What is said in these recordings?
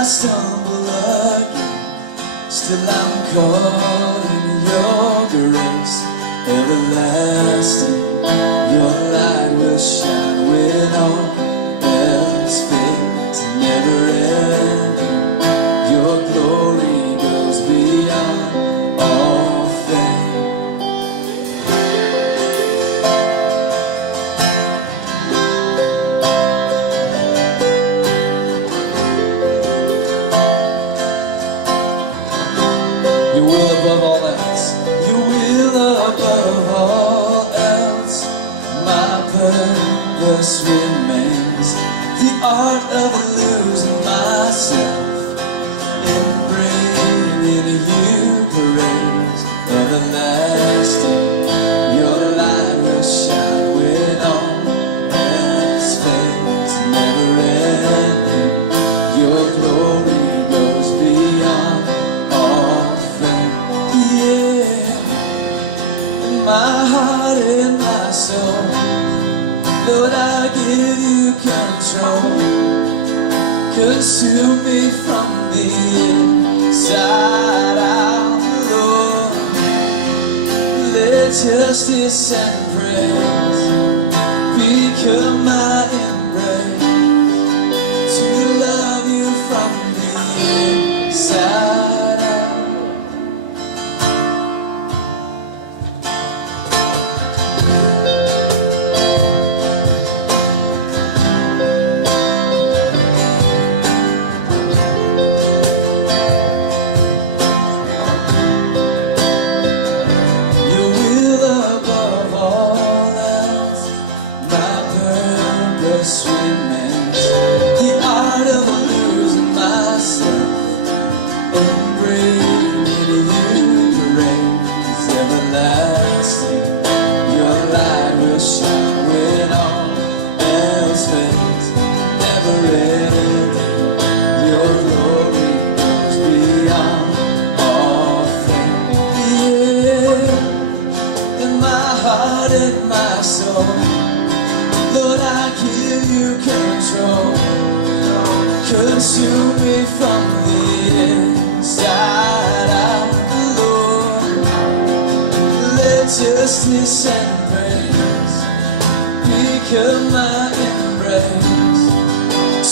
I stumble again, still I'm caught in your grace everlasting. Your light will shine when all else fades, never ending. Your glory goes beyond all fame. You will above all else, you will above all else. My purpose remains the art of losing myself in bringing you praise everlasting. Your light will shine when all else fades, never ending. Your glory goes beyond all fame. Yeah, in my heart and my soul, Lord, I give you control. Consume me from the inside out, Lord. Let justice and praise become my embrace, to love you from the inside out. Remains the art of losing myself and bringing you praise everlasting. Your light will shine when all else fades, never ending. Your glory goes beyond all fame. Yeah, in my heart and my soul, Lord, I give you control. Consume me from the inside out, Lord. Let justice and praise become my embrace,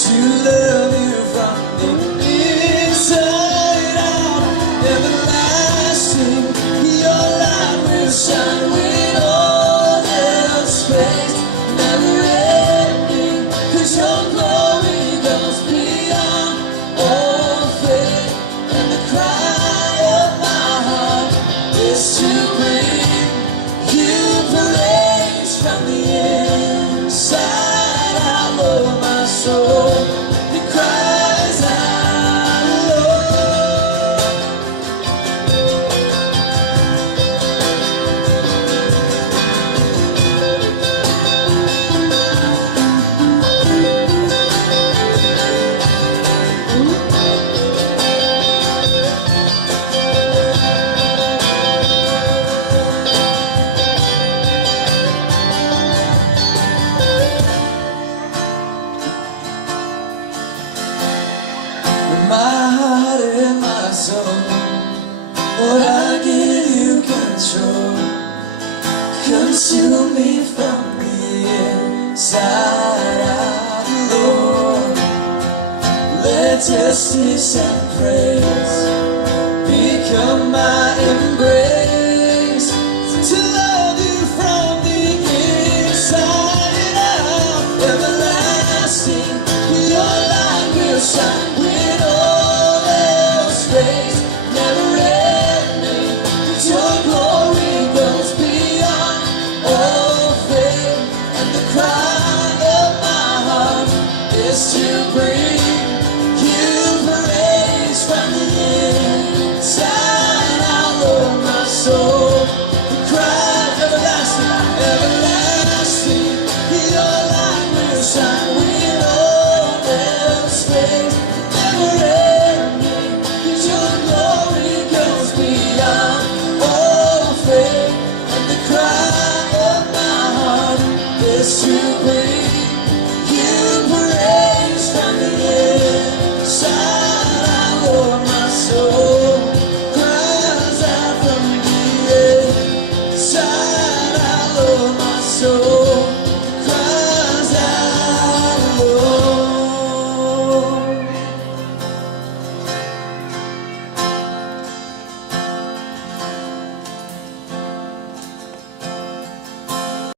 to love you from the inside out, everlasting. Your light will shine when all else fades, never ending, 'cause your glory goes beyond all faith. And the cry of my heart is to bring you praise from the inside out of my soul. It cries out, Lord. My heart and my soul, Lord, I give you control. Consume me from the inside out, Lord. Let justice and praise become my embrace,